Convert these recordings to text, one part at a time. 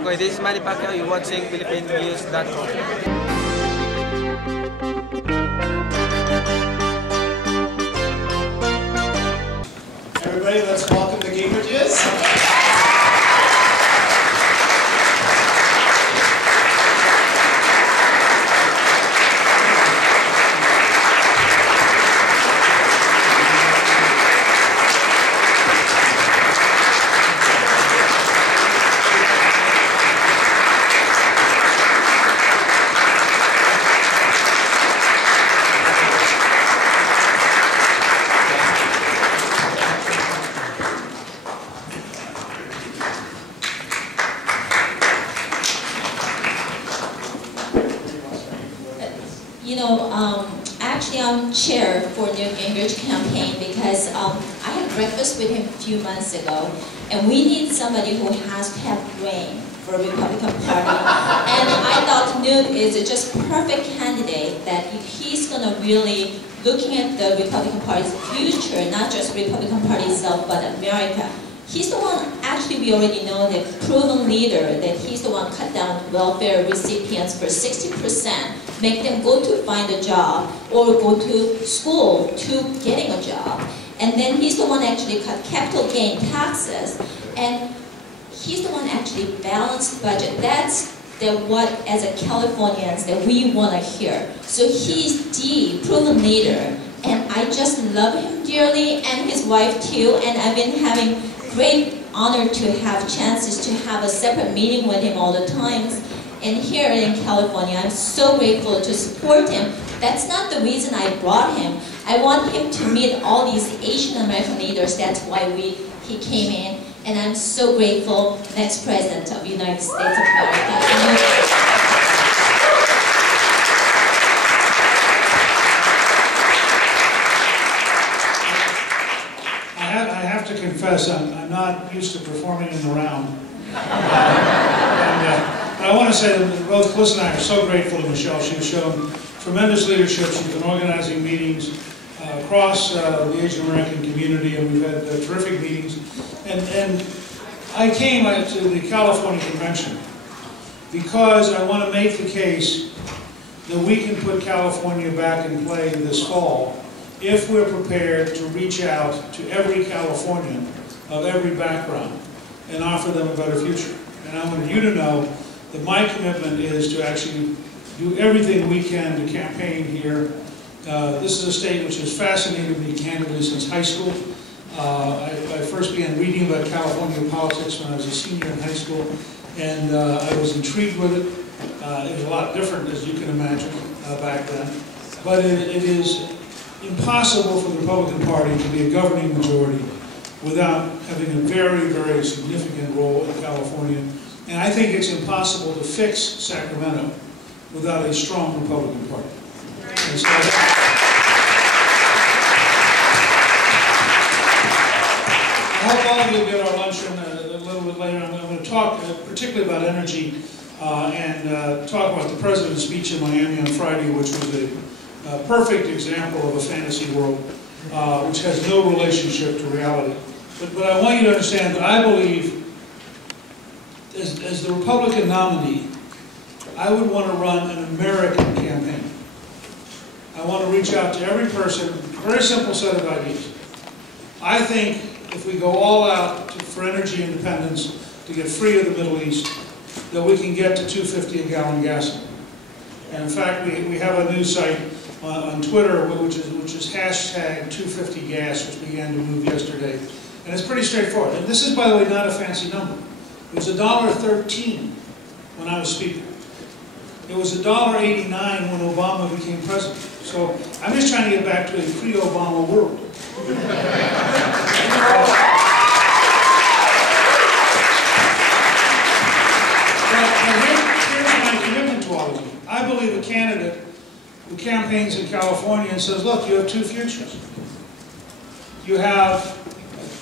Okay, this is Manny Pacquiao. You're watching PhilippineNews.com. Everybody, let's welcome the Gingriches. Actually, I'm chair for Newt Gingrich campaign because I had breakfast with him a few months ago, and we need somebody who has to have brain for a Republican Party. And I thought Newt is just a perfect candidate that if he's going to really looking at the Republican Party's future, not just Republican Party itself, but America. He's the one, actually we already know, the proven leader, that he's the one cut down welfare recipients for 60%, make them go to find a job or go to school to getting a job. And then he's the one actually cut capital gain taxes, and he's the one actually balanced budget. That's what, as a Californians, that we want to hear. So he's the proven leader, and I just love him dearly, and his wife too, and I've been having great honor to have chances to have a separate meeting with him all the times. And here in California, I'm so grateful to support him. That's not the reason I brought him. I want him to meet all these Asian American leaders. That's why he came in. And I'm so grateful, next President of the United States of America. I have to confess, I'm not used to performing in the round. But I want to say that both Callista and I are so grateful to Michelle. She's shown tremendous leadership. She's been organizing meetings across the Asian American community, and we've had terrific meetings. And I came to the California Convention because I want to make the case that we can put California back in play this fall if we're prepared to reach out to every Californian of every background and offer them a better future. And I want you to know that my commitment is to actually do everything we can to campaign here. This is a state which has fascinated me candidly since high school. I first began reading about California politics when I was a senior in high school, and I was intrigued with it. It was a lot different, as you can imagine, back then. But it is impossible for the Republican Party to be a governing majority without having a very, very significant role in California. And I think it's impossible to fix Sacramento without a strong Republican Party. And so I hope all of you will get our luncheon a little bit later. I'm going to talk particularly about energy and talk about the President's speech in Miami on Friday, which was a perfect example of a fantasy world which has no relationship to reality. But I want you to understand that I believe, as the Republican nominee, I would want to run an American campaign. I want to reach out to every person, a very simple set of ideas. I think if we go all out for energy independence, to get free of the Middle East, that we can get to $2.50 a gallon gasoline. And in fact, we have a news site on Twitter, which is hashtag 250 gas, which began to move yesterday. And it's pretty straightforward. And this is, by the way, not a fancy number. It was $1.13 when I was Speaker. It was $1.89 when Obama became President. So I'm just trying to get back to a pre-Obama world. Here's my commitment to all of you. I believe a candidate who campaigns in California and says, look, you have two futures. You have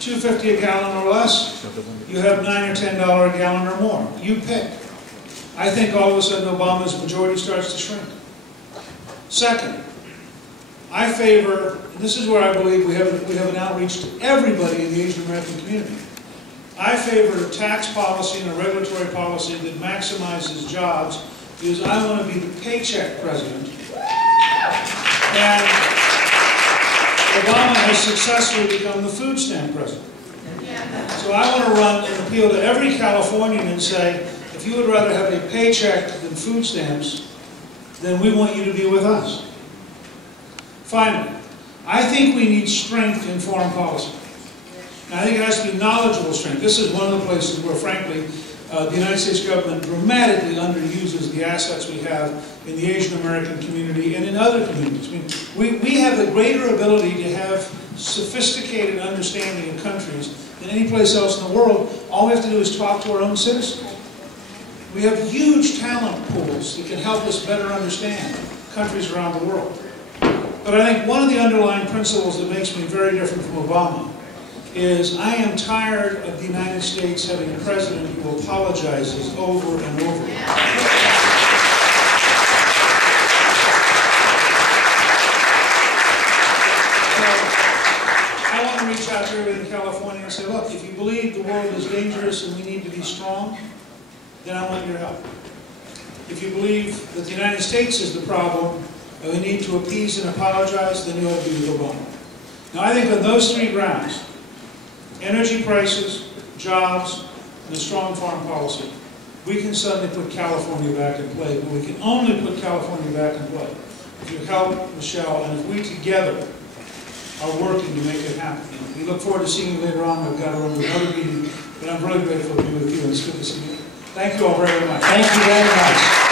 $2.50 a gallon or less. You have $9 or $10 a gallon or more. You pick. I think all of a sudden Obama's majority starts to shrink. Second, I favor, and this is where I believe we have an outreach to everybody in the Asian American community. I favor a tax policy and a regulatory policy that maximizes jobs because I want to be the paycheck president. And Obama has successfully become the food stamp president. So I want to run and appeal to every Californian and say, if you would rather have a paycheck than food stamps, then we want you to be with us. Finally, I think we need strength in foreign policy. And I think it has to be knowledgeable strength. This is one of the places where, frankly, the United States government dramatically underuses the assets we have in the Asian American community and in other communities. I mean, we have a greater ability to have sophisticated understanding of countries than any place else in the world. All we have to do is talk to our own citizens. We have huge talent pools that can help us better understand countries around the world. But I think one of the underlying principles that makes me very different from Obama is I am tired of the United States having a president who apologizes over and over. So I want to reach out to everybody in California and say, look, if you believe the world is dangerous and we need to be strong, then I want your help. If you believe that the United States is the problem and we need to appease and apologize, then you ought to be with Obama. Now I think on those three grounds, energy prices, jobs, and a strong foreign policy, we can suddenly put California back in play, but we can only put California back in play if you help Michelle and if we together are working to make it happen. And we look forward to seeing you later on. I've got to run to another meeting, but I'm really grateful to be with you and it's good to see you. Thank you all very much. Thank you very much.